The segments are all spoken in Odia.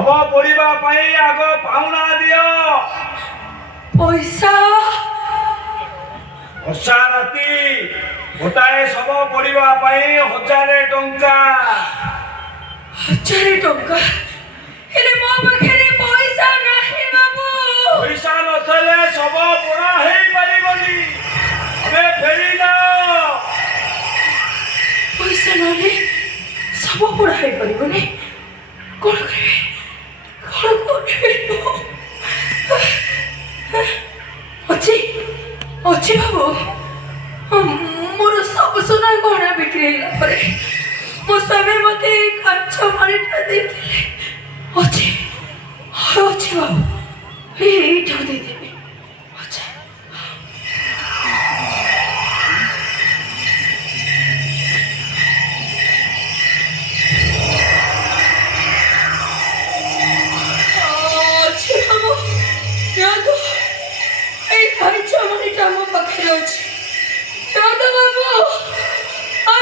ଶବ ପୋଡ଼ିବା ପାଇଁ ଆଗ ପାଉଣା ଦିଅ। ପଇସା ବର୍ଷା ରାତି ଗୋଟାଏ ଶବ ପୋଡ଼ିବା ପାଇଁ 1000 ଟଙ୍କା। 1000 ଟଙ୍କା? ହେଲେ ମୋ ପାଖରେ ପଇସା ନାହିଁ ବାବୁ। ପଇସା ନଥିଲେ ଶବ ପୋଡ଼ା ହେଇପାରିବନି। ଆମେ ଫେରି ଯାଅ। ପଇସା ନହେଲେ ଶବ ପୋଡ଼ା ହେଇପାରିବନି? କ'ଣ କରିବି ଅଛି ଅଛି ବାବୁ। ମୋର ସବୁ ସୁନା ଗହଣା ବିକ୍ରି ହେଲା ପରେ ମୋ ସ୍ୱାମୀ ମୋତେ କାଚ ମାଳିଟା ଦେଇଥିଲେ। ଅଛି ଅଛି ବାବୁ, ଏଇଟାକୁ ଦେଇଦେବି। ଅଛି। ଅଛି ବାବୁ, ନିଅନ୍ତୁ। ଏଇ କାଚ ମାଳିଟା ମୋ ପାଖରେ ଅଛି। ନିଅନ୍ତୁ ବାବୁ,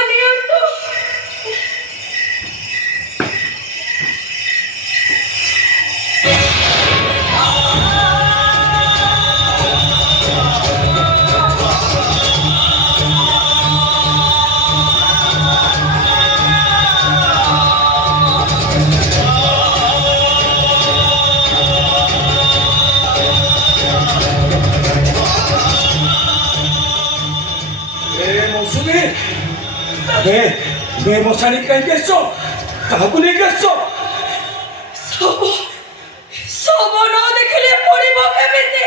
ନିଅନ୍ତୁ। ମଶାଣି କାହିଁକି ଆସିଛ? କାହାକୁ ନେଇକି ଆସିଛ? ଶବ ନ ଦେଖିଲେ ପଡ଼ିବ କେମିତି?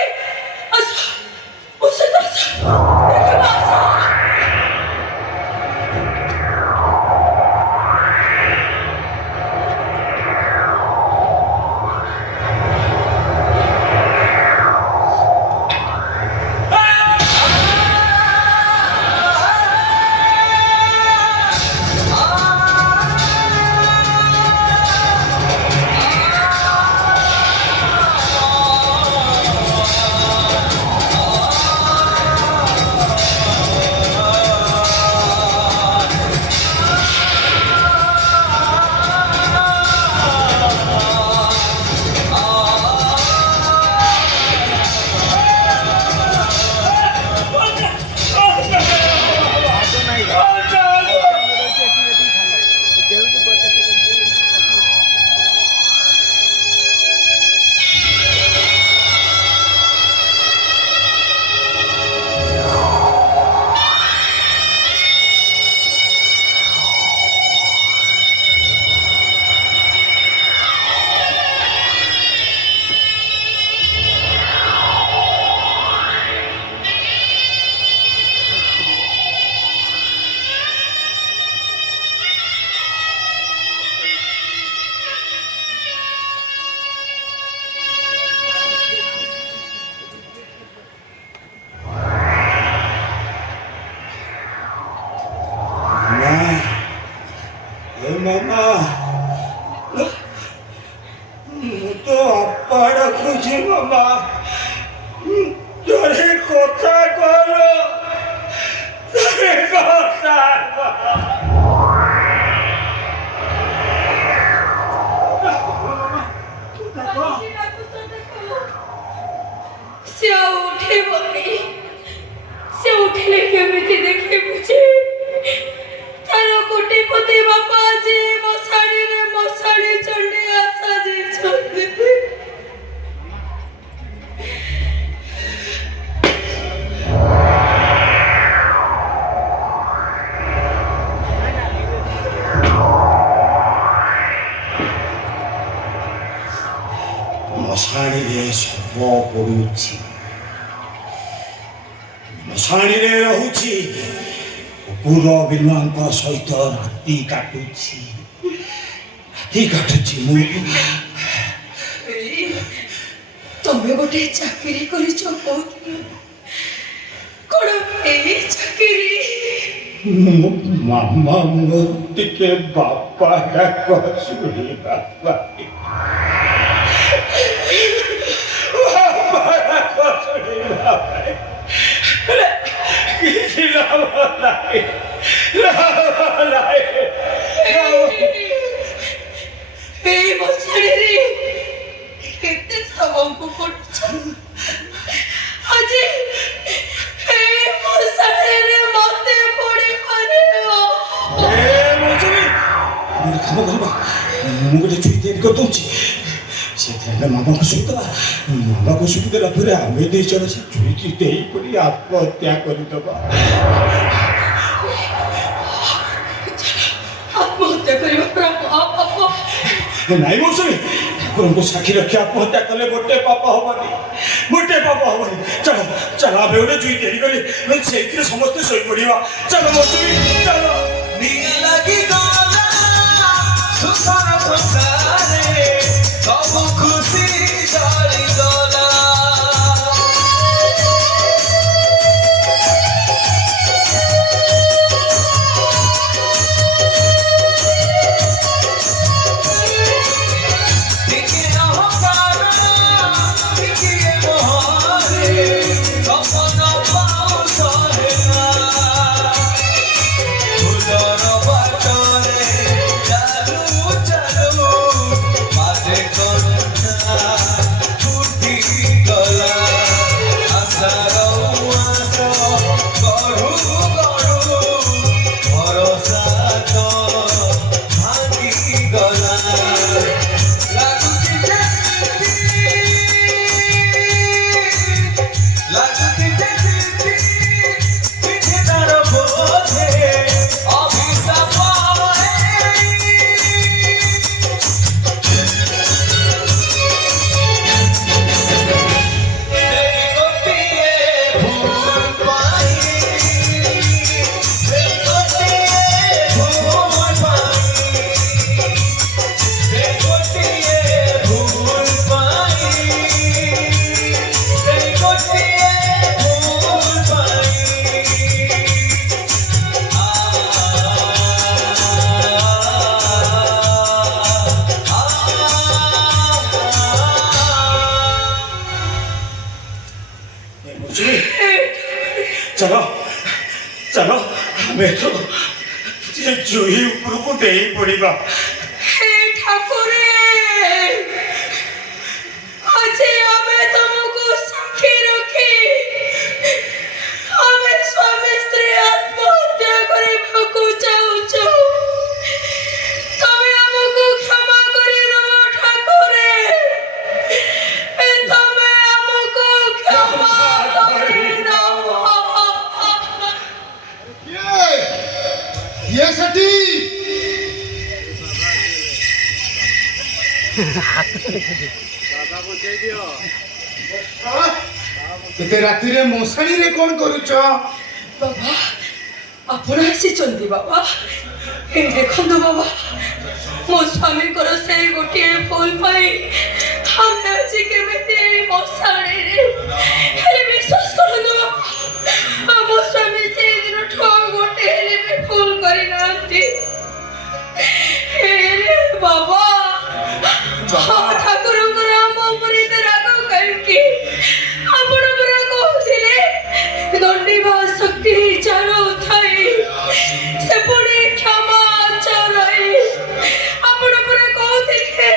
ମାମା, ମୁଁ ତ ବାପା ଡାକୁଛି ମାମା। ଥରେ କଥା କର, ଥରେ କଥା ସେ ଆଉ ଉଠେଇବନି। ସେ ଉଠିଲେ କେମିତି ଦେଖିବୁ ଯେ ତାର କୋଟିପତି ବାପା ଆଜି ମଶାଣି ଚଣ୍ଡୀ ଆଶା ଯାଇଛନ୍ତି। ମଶାଣିରେ ଶବ ପଡ଼ୁଛି, ମଶାଣିରେ ରହୁଛି, କୁକୁର ବିଲୁଆଙ୍କ ସହିତ ରାତି କାଟୁଛି ମୁଁ। ତମେ ଗୋଟେ ଚାକିରି କରିଛ କହୁଥିଲ, କ'ଣ ଏଇ ଚାକିରି? ମାମା, ମୁଁ ଟିକେ ବାପା ଡାକ ଶୁଣିବା ପାଇଁ। କିଛି ଲାଭ ନାହିଁ। ଏଇ ମଶାଣିରେ ଗୋଟେ କାମ କରିବା ମୁଁ ଗୋଟେ ଚୁଇ ତିଆରି କରିଦେଉଛି ସେଥିରେ ମାମାକୁ ଶୋଇଦେବା ମାମାକୁ ଶୋଇଦେଲା ପରେ ଆମେ ଦୁଇ ଜଣ ସେ ଚୁଇକି ଦେଇକରି ଆତ୍ମହତ୍ୟା କରିଦେବା ଆତ୍ମହତ୍ୟା କରିବା ପୁରା ପାପ। ନାଇଁ ମୌସୁମୀ ଠାକୁରଙ୍କୁ ସାକ୍ଷୀ ରଖି ଆତ୍ମହତ୍ୟା କଲେ ଗୋଟେ ପାପ ହବନି ଚାଲ ଚାଲ ଆମେ ଗୋଟେ ଚୁଇ ତିଆରି କରି ସେଇଥିରେ ସମସ୍ତେ ଶୋଇପଡ଼ିବା ଚାଲ ମୌସୁମୀ ଚାଲ ନିଆଁ ଲାଗିଗଲା ସୁଖର ସଂସାରେ ସବୁ ଖୁସି ଜଳିଗଲା ଟିକେ ଅହଙ୍କାର ଟିକିଏ ମୋହରେ ସପନ ପାଉଛ ହେଲା ଫୁଲର ବାଟରେ ଚାଲୁ ଚାଲୁ ବାଟେ କରୋନା ଫୁଟିଗଲା ଆଶାର ଉଆସ ଗଢୁ ଗଢୁ ଭରସା ତ ଭାଙ୍ଗିଗଲା ଲାଗୁଛି ଯେମିତି ପିଠି ତାର ବୋଧେ ଅଭିଶାପ ସେଇ ଗୋଟିଏ ଭୁଲ ପାଇଁ ସେଇ ଗୋଟିଏ ଭୁଲ ପାଇଁ ସେଇ ଗୋଟିଏ ଭୁଲ ପାଇଁ ସେଇ ଗୋଟିଏ ଭୁଲ ପାଇଁ ମୌସୁମୀ ଚାଲ ଚାଲ ଆମେ ତ ସେ ଜୁଇ ଉପରକୁ ଡେଇଁ ପଡ଼ିବା ହେ ଠାକୁରେ ଆଜି ଆମେ ତମକୁ ସାକ୍ଷୀ ରଖି ଆମେ ସ୍ୱାମୀ ସ୍ତ୍ରୀ ଆତ୍ମହତ୍ୟା କରିବାକୁ ଚାହୁଁଛୁ ତମେ ଆମକୁ କ୍ଷମା କରିଦେବ ଠାକୁରେ ତମେ ଆମକୁ କ୍ଷମା କରିଦେବ ये सटी କେତେ ରାତିରେ ମଶାଣିରେ କ'ଣ କରୁଛ? ବାବା ଆପଣ ଆସିଛନ୍ତି ବାବା ଏଇ ଦେଖନ୍ତୁ ବାବା ମୋ ସ୍ୱାମୀଙ୍କର ସେଇ ଗୋଟିଏ ଭୁଲ ପାଇଁ ଆମେ ଆଜି କେମିତି ଏଇ ମଶାଣିରେ ହେଲେ ବିଶ୍ୱାସ କରନ୍ତୁ ବାବା ମୋ ସ୍ୱାମୀ ସେଇଦିନଠୁ ଆଉ ଗୋଟେ ହେଲେ ବି ଭୁଲ କରିନାହାନ୍ତି ହେଲେ ବାବା ଠାକୁରଙ୍କର ଆମ ଉପରେ ଏତେ ରାଗ କାହିଁକି ଆପଣ ପରା କହୁଥିଲେ ଦଣ୍ଡିବା ଶକ୍ତି ଚାରୁ ଥାଇ ସେପଟେ କ୍ଷମା ଚରାଇ ଆପଣ ପରା କହୁଥିଲେ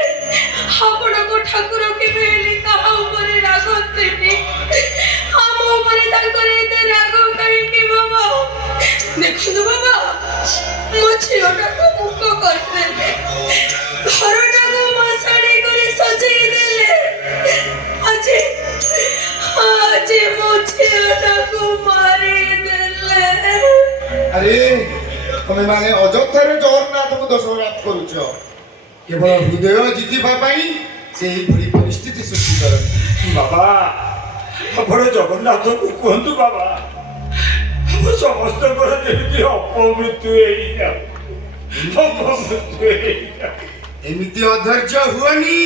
ଆପଣଙ୍କ ଠାକୁର କେବେ ହେଲେ କାହା ଉପରେ ରାଗନ୍ତିନି ଆମ ଉପରେ ତାଙ୍କର ଏତେ ରାଗ କାହିଁକି ବାବା ଦେଖନ୍ତୁ ବାବା ମୋ ଝିଅଟାକୁ ମୁକ କରିଦେଲେ ଘରଟାକୁ ମଶାଣି କରି ସଜେଇ ଦେଲେ ଆଜି ଆଜି ମୋ ଝିଅଟାକୁ ମାରିଦେଲେ ଆରେ ତମେ ମାନେ ଅଯଥାରେ ଜଗନ୍ନାଥଙ୍କୁ ଦୋଷାରୋପ କରୁଛ କେବଳ ହୃଦୟ ଜିତିବା ପାଇଁ ସେଇଭଳି ପରିସ୍ଥିତି ସୃଷ୍ଟି କରନ୍ତି ବାବା ଆପଣ ଜଗନ୍ନାଥଙ୍କୁ କୁହନ୍ତୁ ବାବା ଆମ ସମସ୍ତଙ୍କର ଯେମିତି ଅପମୃତ୍ୟୁ ହେଇଯାଉ ଏମିତି ଅଧୈର୍ଯ୍ୟ ହୁଏନି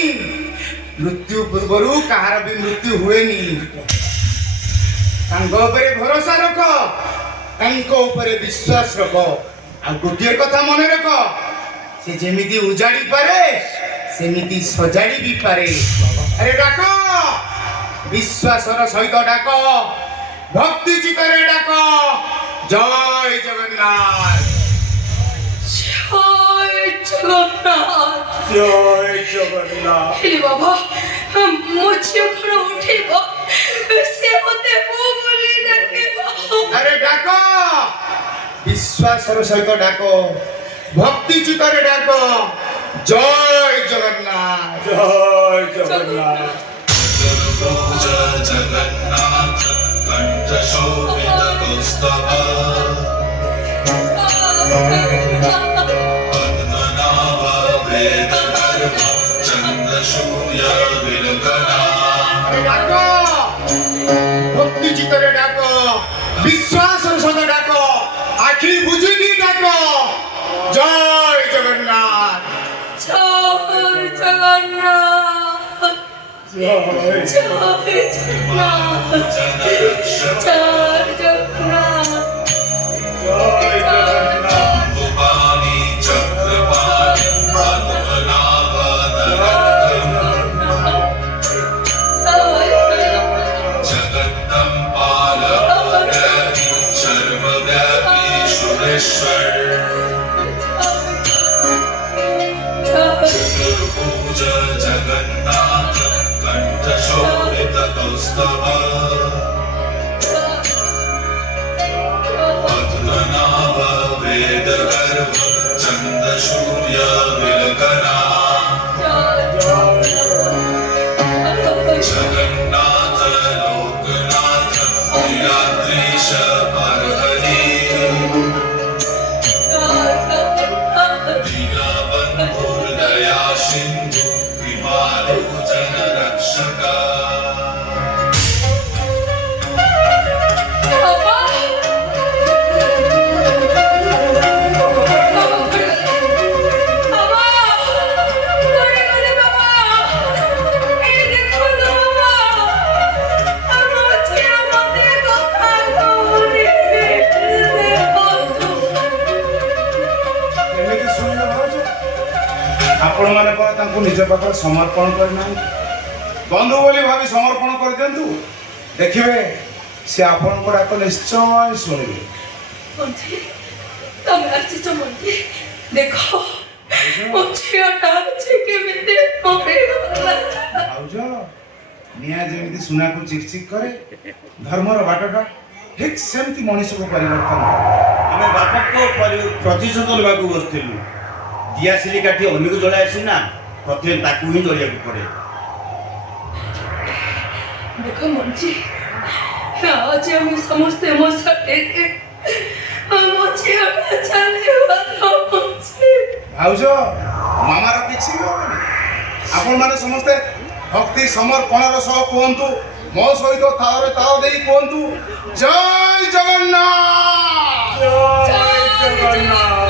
ମୃତ୍ୟୁ ପୂର୍ବରୁ କାହାର ବି ମୃତ୍ୟୁ ହୁଏନି ତାଙ୍କ ଉପରେ ଭରସା ରଖ ତାଙ୍କ ଉପରେ ବିଶ୍ୱାସ ରଖ ଆଉ ଗୋଟିଏ କଥା ମନେ ରଖ ସେ ଯେମିତି ଉଜାଡ଼ି ପାରେ ସେମିତି ସଜାଡ଼ି ବି ପାରେ ଆରେ ଡାକ ବିଶ୍ୱାସର ସହିତ ଡାକ ଭକ୍ତି ଚିତ୍ତରେ ଡାକ ଜୟ ଜଗନ୍ନାଥ ଜଗନ୍ନାଥ ଜୟ ଜଗନ୍ନାଥ ହେଲେ ବାବା ମୋ ଝିଅ କ'ଣ ଉଠିବ ସେ ମତେ ମୋ ବୋଲି ଡାକିବ ଆରେ ଡାକ ବିଶ୍ୱାସର ସହିତ ଡାକ ভক্তি চিতারে ডাক জয় জগন্নাথ। জয় জগন্নাথ। চতুর্ভুজ জগন্নাথ কণ্ঠ শোভিত কৌস্তভ পদ্মনাভ বেদ গর্ভ চন্দ্রসূর্য বিলোচনা। আরে ডাক ভক্তি চিতারে ডাক বিশ্বাসের সাথে ডাক আখি বুঝিকি ডাক জয় জগন্নাথ। জয় জগন্নাথ, জয় জয় জগন্নাথ, জয় জগন্নাথ, জয় জগন্নাথ। ভুবানি চক্রপাণি পদ্মনাভ নরোত্তম জগদ্দম পালক সর্বব্যাপী সুরেশ্বর। চতুর্ভুজ জগন্নাথ কণ্ঠ শোভিত কৌস্তভ পদ্মনাভ বেদ গর্ভ চন্দ্র সূর্য বিলোচনা। জগন্নাথ লোকনাথ লীলাদ্রীশ পরহরি দীনবন্ধুর দয়া সিন্ধু কৃপালোচন রক্ষক। ଏମିତି ଶୁଣିଲେ ଭାଉଜ ଆପଣମାନେ କ'ଣ ତାଙ୍କୁ ନିଜ ପାଖରେ ସମର୍ପଣ କରିନାହାନ୍ତି? ବନ୍ଧୁ ବୋଲି ଭାବି ସମର୍ପଣ କରିଦିଅନ୍ତୁ, ଦେଖିବେ ସେ ଆପଣଙ୍କ ଡାକ ନିଶ୍ଚୟ ଶୁଣିବେ। ମନ୍ତ୍ରୀ, ତମେ ଆସିଛ ମନ୍ତ୍ରୀ, ଦେଖ ମୋ ଝିଅଟା ଅଛି କେମିତି ମରିଗଲା। ଭାଉଜ ନିଆଁ ଯେମିତି ସୁନାକୁ ଚିକ୍ ଚିକ୍ କରେ, ଧର୍ମର ବାଟଟା ଠିକ୍ ସେମିତି ମଣିଷକୁ ପରିବର୍ତ୍ତନ କରେ। ଆମେ ବାପକୁ ପ୍ରତିଶୋଧ ନେବାକୁ ବସିଥିଲୁ। ଦିଆସିଲି କାଠି ଅନ୍ୟକୁ ଜଳାଏ ସିନା, ପ୍ରଥମେ ତାକୁ ହିଁ ଜଳିବାକୁ ପଡ଼େ। ଦେଖ ମନ୍ତ୍ରୀ, ଆଜି ଆମେ ସମସ୍ତେ ମୋ ସାଥିରେ ଆମ ଝିଅଟା ଚାଲିଗଲା ମନ୍ତ୍ରୀ। ଭାଉଜ ମାମାର କିଛି ବି ହବନି। ଆପଣମାନେ ସମସ୍ତେ ଭକ୍ତି ସମର୍ପଣର ସହ କୁହନ୍ତୁ, ମୋ ସହିତ ତାଳରେ ତାଳ ଦେଇ କୁହନ୍ତୁ ଜୟ ଜଗନ୍ନାଥ, ଜୟ ଜଗନ୍ନାଥ।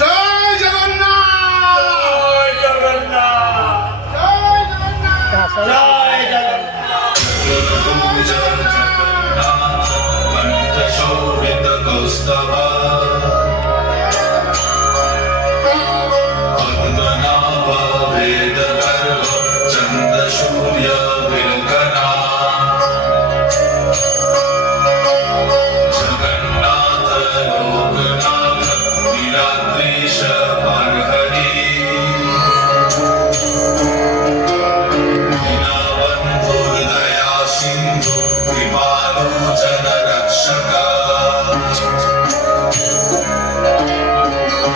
ଜୟ ଜଗନ୍ନାଥ, ଜୟ ଜଗନ୍ନାଥ। ଜୟ ଜଗନ୍ନାଥ। ଜୟ ଜଗନ୍ନାଥ। চতুর্ভুজ জগন্নাথ কণ্ঠ শোভিত কৌস্তভ পদ্মনাভ বেদ গর্ভ চন্দ্র সূর্য বিলোচনা। জগন্নাথ লোকনাথ লীলাদ্রীশ পরহরি দীনবন্ধুর দয়া সিন্ধু কৃপালোচন রক্ষক।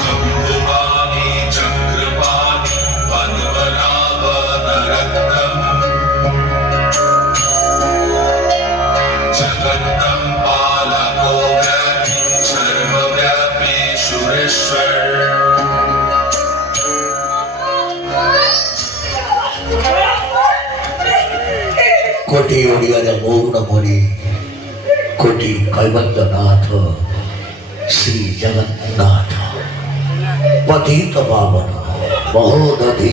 জম্বুবানি চক্রপাণি পদ্মনাভ নরোত্তম জগদ্দম পালক ব্যাপী সর্বব্যাপী সুরেশ্বর। কোটি ওড়িয়ার মৌনমণি কোটি কৈবল্যনাথ শ্রী জগন্নাথ পতিত পাবন মহোদধি